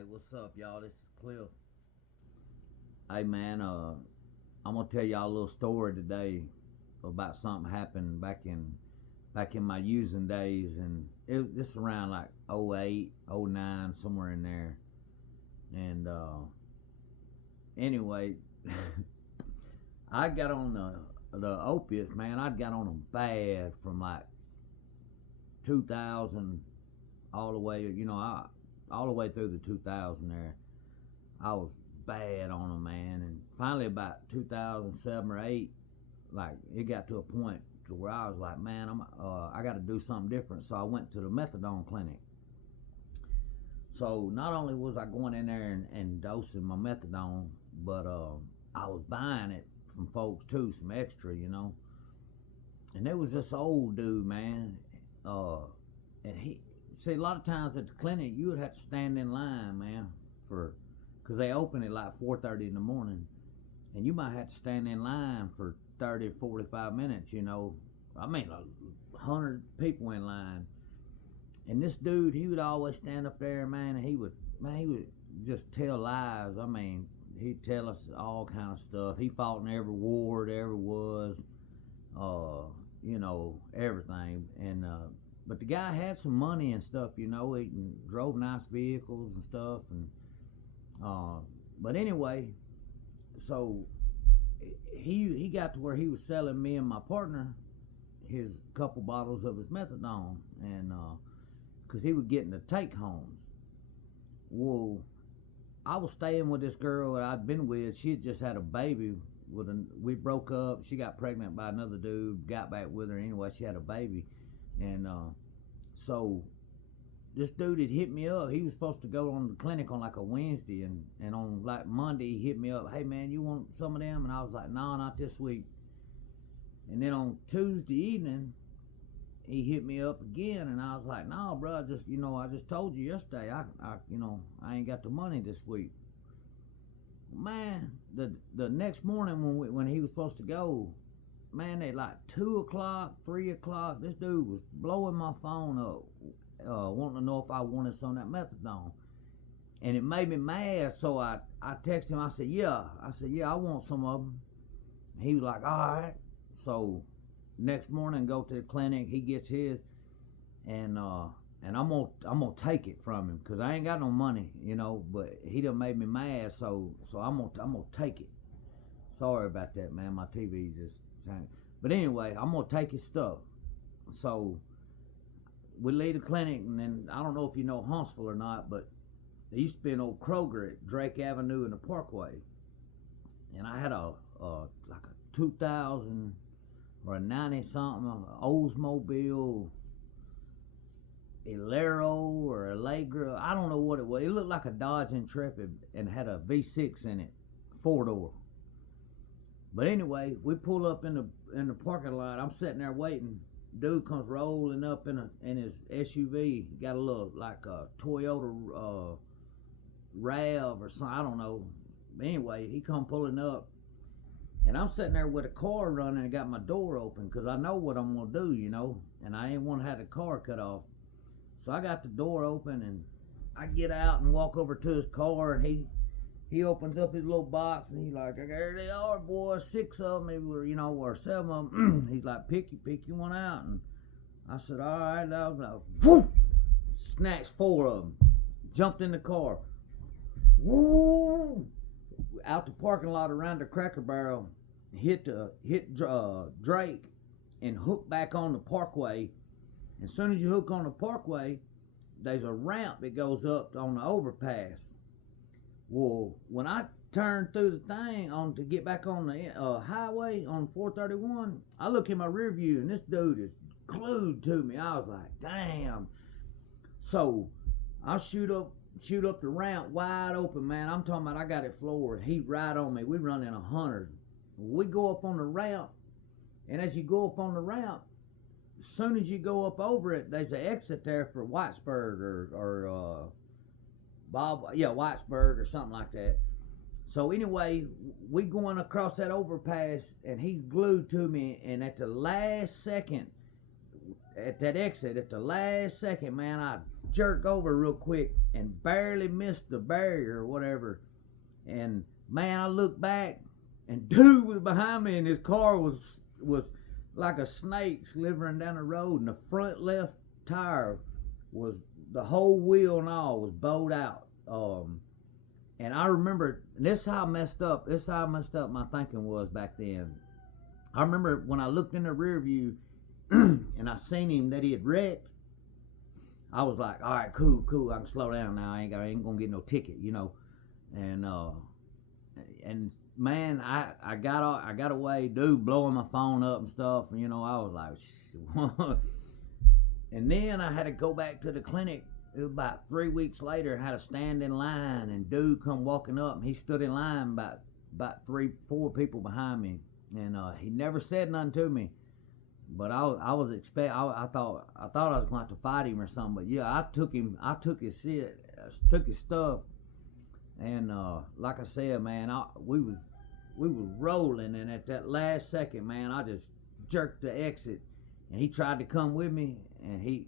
Hey, what's up, y'all? This is Cliff. Hey, man, I'm gonna tell y'all a little story today about something happened back in my using days, and this around like '08, '09, somewhere in there. And anyway, I got on the opiates, man. I got on them bad from like 2000 all the way, all the way through the 2000 there. I was bad on them, man. And finally, about 2007 or 8, like it got to a point to where I was like, man, I got to do something different. So I went to the methadone clinic. So not only was I going in there and dosing my methadone, but I was buying it from folks too, some extra. And there was this old dude, man, and he see, a lot of times at the clinic you would have to stand in line, man, because they open at like 4:30 in the morning, and you might have to stand in line for 30 or 45 minutes. I mean, 100 people in line. And this dude, he would always stand up there, man, and he would just tell lies. I mean, he'd tell us all kind of stuff. He fought in every war there ever was, everything. And but the guy had some money and stuff, he drove nice vehicles and stuff. And but anyway, so he got to where he was selling me and my partner his couple bottles of his methadone, and because he was getting the take homes. Well, I was staying with this girl that I'd been with. She had just had a baby we broke up. She got pregnant by another dude, got back with her anyway. She had a baby. And so this dude had hit me up. He was supposed to go on the clinic on like a Wednesday, and on like Monday he hit me up, hey man, you want some of them? And I was like, no, not this week. And then on Tuesday evening he hit me up again, and I was like, no, bro, I just told you yesterday, I ain't got the money this week. Man, the next morning when he was supposed to go, man, at like 2 o'clock, 3 o'clock, this dude was blowing my phone up, wanting to know if I wanted some of that methadone. And it made me mad, so I texted him. I said, yeah, I want some of them. He was like, all right. So next morning, go to the clinic. He gets his, and I'm gonna take it from him because I ain't got no money, But he done made me mad, so I'm gonna take it. Sorry about that, man. My TV just. But anyway, I'm gonna take his stuff. So we leave the clinic, and then I don't know if you know Huntsville or not, but there used to be an old Kroger at Drake Avenue in the Parkway, and I had a like a 2000 or a 90 something Oldsmobile Alero or Allegra. I don't know what it was. It looked like a Dodge Intrepid and had a V6 in it, 4-door. But anyway, we pull up in the parking lot. I'm sitting there waiting. Dude comes rolling up in his SUV. He got a little like a Toyota RAV or something. I don't know. But anyway, he come pulling up, and I'm sitting there with a car running and got my door open because I know what I'm gonna do, and I ain't want to have the car cut off. So I got the door open, and I get out and walk over to his car, and he opens up his little box, and he's like, there they are, boys, 6 of them, or 7 of them. He's like, pick you one out. And I said, all right, now. Whoop! Snatched 4 of them. Jumped in the car. Woo! Out the parking lot around the Cracker Barrel. Hit Drake and hooked back on the Parkway. As soon as you hook on the Parkway, there's a ramp that goes up on the overpass. Well, when I turned through the thing to get back on the highway on 431, I look in my rear view, and this dude is glued to me. I was like, damn. So I shoot up the ramp wide open, man. I'm talking about I got it floored. He right on me. We running 100. We go up on the ramp, and as you go up on the ramp, as soon as you go up over it, there's an exit there for Whitesburg or Whitesburg or something like that. So anyway, we going across that overpass, and he's glued to me, and at the last second, at that exit at the last second, man, I jerked over real quick and barely missed the barrier or whatever. And man, I looked back, and dude was behind me, and his car was like a snake slithering down the road, and the front left tire was, the whole wheel and all was bowed out. And I remember, this how messed up my thinking was back then. I remember when I looked in the rear view and I seen him that he had wrecked, I was like, all right, cool, I can slow down now. I ain't gonna get no ticket, you know. And man, I got away, dude blowing my phone up and stuff, and you know, I was like, and then I had to go back to the clinic. It was about 3 weeks later. I had to stand in line, and dude come walking up, and he stood in line about 3-4 people behind me, and he never said nothing to me. But I was I thought I was going to have to fight him or something. But yeah, I took his shit, took his stuff, and like I said, man, we was rolling, and at that last second, man, I just jerked the exit, and he tried to come with me, and he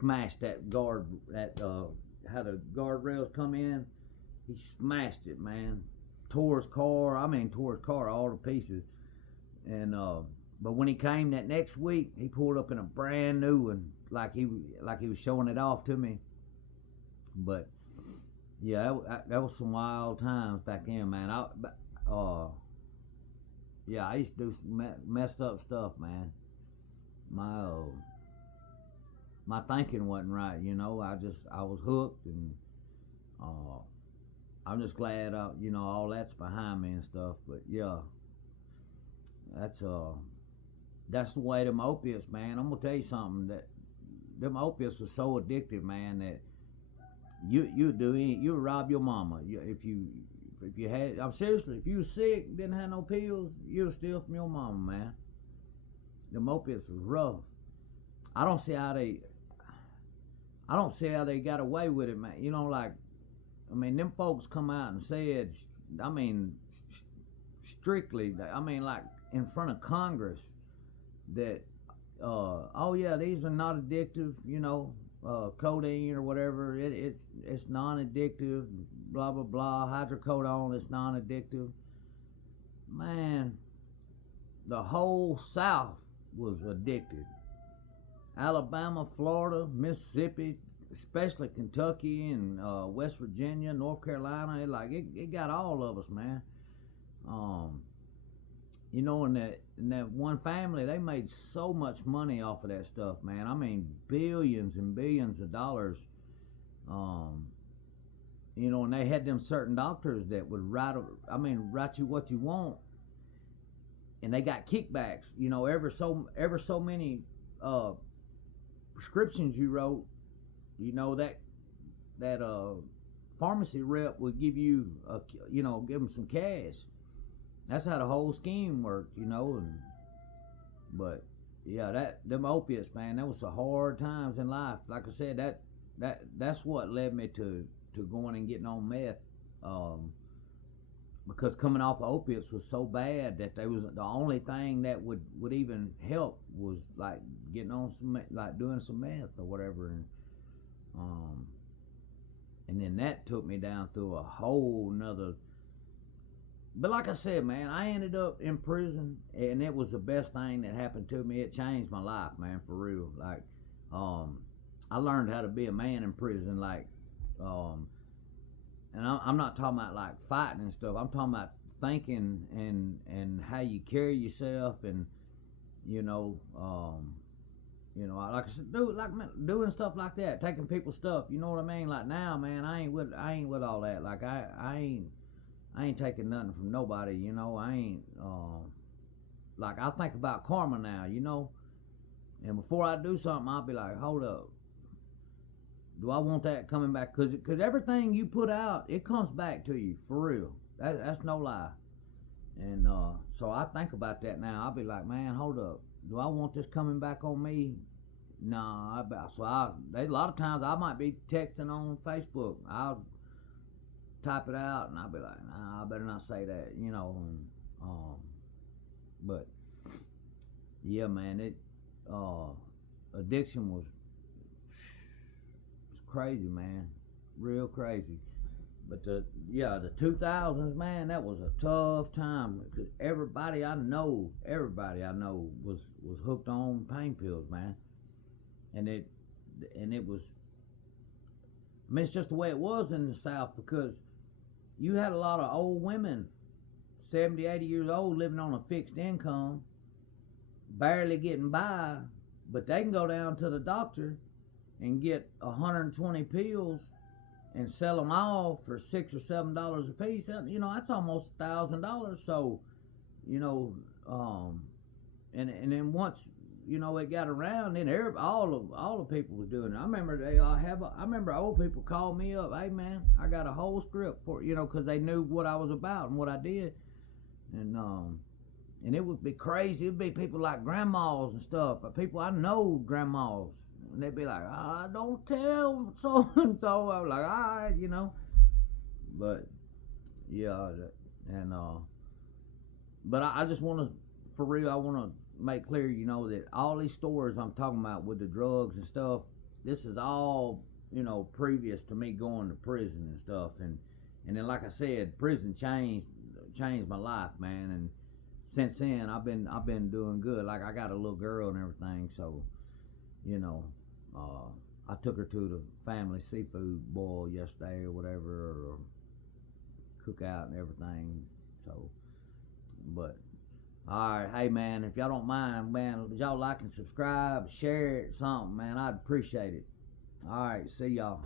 smashed that guard, that how the guardrails come in. He smashed it, man. Tore his car all to pieces. And but when he came that next week, he pulled up in a brand new one, like he was showing it off to me. But yeah, that was some wild times back then, man. Yeah, I used to do some messed up stuff, man. My thinking wasn't right, you know. I was hooked, and I'm just glad, you know, all that's behind me and stuff. But yeah, that's the way them opiates, man. I'm gonna tell you something, that them opiates were so addictive, man, that you rob your mama. If you had, I'm seriously, if you was sick, didn't have no pills, you would steal from your mama, man. Them opiates was rough. I don't see how they got away with it, man. You know, like, I mean, them folks come out and said, I mean, strictly, I mean, like, in front of Congress, that, oh yeah, these are not addictive, you know, codeine or whatever, it's non-addictive, blah, blah, blah, hydrocodone, it's non-addictive. Man, the whole South was addicted. Alabama, Florida, Mississippi, especially Kentucky and West Virginia, North Carolina, it got all of us, man. You know, in that one family, they made so much money off of that stuff, man. I mean, billions and billions of dollars. You know, and they had them certain doctors that would write you what you want, and they got kickbacks. You know, ever so many prescriptions you wrote, you know, that pharmacy rep would give you give them some cash. That's how the whole scheme worked, you know. But yeah, them opiates, man, that was the hard times in life. Like I said, that's what led me to going and getting on meth, because coming off of opiates was so bad that they was the only thing that would even help was like getting on some, like doing some meth or whatever. And then that took me down through a whole nother. But like I said, man, I ended up in prison, and it was the best thing that happened to me. It changed my life, man, for real. Like, I learned how to be a man in prison, like, and I'm not talking about like fighting and stuff. I'm talking about thinking and how you carry yourself, and like I said, doing stuff like that, taking people's stuff. You know what I mean? Like now, man, I ain't with all that. Like I ain't taking nothing from nobody. You know, I ain't like, I think about karma now. You know, and before I do something, I'll be like, hold up. Do I want that coming back? Cause everything you put out, it comes back to you, for real. That's no lie. And so I think about that now. I'll be like, man, hold up. Do I want this coming back on me? Nah. A lot of times I might be texting on Facebook. I'll type it out, and I'll be like, nah, I better not say that, you know. And, but yeah, man, addiction was crazy, man, real crazy. But the 2000s, man, that was a tough time because everybody I know was hooked on pain pills, man, and it was. I mean, it's just the way it was in the South because you had a lot of old women, 70, 80 years old, living on a fixed income, barely getting by, but they can go down to the doctor and get 120 pills and sell them all for $6 or $7 a piece. You know, that's almost $1,000. So, you know, and then once, you know, it got around, then all the people was doing it. I remember old people called me up, hey man, I got a whole script for, you know, because they knew what I was about and what I did, and it would be crazy. It'd be people like grandmas and stuff, but people I know, grandmas, and they'd be like, don't tell so and so. I was like, all right, you know, but yeah, and but I just want to, for real, I want to make clear, you know, that all these stories I'm talking about with the drugs and stuff, this is all, you know, previous to me going to prison and stuff, and then like I said, prison changed my life, man, and since then I've been doing good. Like I got a little girl and everything, so, you know, I took her to the family seafood boil yesterday or whatever, or cookout and everything, so, but alright, hey man, if y'all don't mind, man, y'all like and subscribe, share it, something, man, I'd appreciate it. Alright, see y'all.